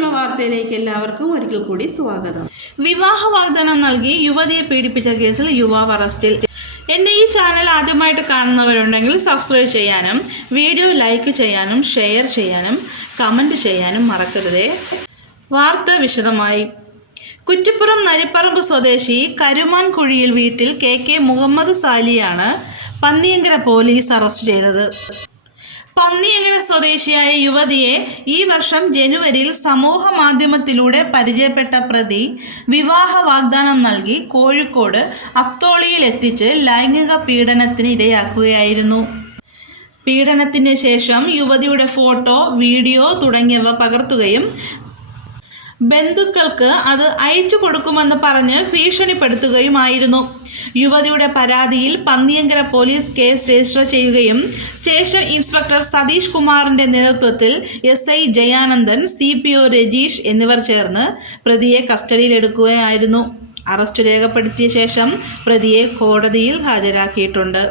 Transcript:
തുടർന്നുള്ള വാർത്തയിലേക്ക് എല്ലാവർക്കും ഒരിക്കൽ കൂടി സ്വാഗതം. വിവാഹ വാഗ്ദാനം നൽകി യുവതിയെ പീഡിപ്പിച്ച കേസിൽ യുവാവ് അറസ്റ്റിൽ. എൻ്റെ ഈ ചാനൽ ആദ്യമായിട്ട് കാണുന്നവരുണ്ടെങ്കിൽ സബ്സ്ക്രൈബ് ചെയ്യാനും വീഡിയോ ലൈക്ക് ചെയ്യാനും ഷെയർ ചെയ്യാനും കമൻറ്റ് ചെയ്യാനും മറക്കരുതേ. വാർത്ത വിശദമായി. കുറ്റിപ്പുറം നരിപ്പറമ്പ് സ്വദേശി കരുമാൻകുഴിയിൽ വീട്ടിൽ KK മുഹമ്മദ് സാലിയാണ് പന്നിയങ്കര പോലീസ് അറസ്റ്റ് ചെയ്തത്. പന്നിയങ്കര സ്വദേശിയായ യുവതിയെ ഈ വർഷം ജനുവരിയിൽ സമൂഹ മാധ്യമത്തിലൂടെ പരിചയപ്പെട്ട പ്രതി വിവാഹ വാഗ്ദാനം നൽകി കോഴിക്കോട് അത്തോളിയിൽ എത്തിച്ച് ലൈംഗിക പീഡനത്തിന് ഇരയാക്കുകയായിരുന്നു. പീഡനത്തിന് ശേഷം യുവതിയുടെ ഫോട്ടോ, വീഡിയോ തുടങ്ങിയവ പകർത്തുകയും ബന്ധുക്കൾക്ക് അത് അയച്ചു കൊടുക്കുമെന്ന് പറഞ്ഞ് ഭീഷണിപ്പെടുത്തുകയുമായിരുന്നു. യുവതിയുടെ പരാതിയിൽ പന്നിയങ്കര പോലീസ് കേസ് രജിസ്റ്റർ ചെയ്യുകയും സ്റ്റേഷൻ ഇൻസ്പെക്ടർ സതീഷ് കുമാറിന്റെ നേതൃത്വത്തിൽ SI ജയാനന്ദൻ, CPO രജീഷ് എന്നിവർ ചേർന്ന് പ്രതിയെ കസ്റ്റഡിയിലെടുക്കുകയായിരുന്നു. അറസ്റ്റ് രേഖപ്പെടുത്തിയ ശേഷം പ്രതിയെ കോടതിയിൽ ഹാജരാക്കിയിട്ടുണ്ട്.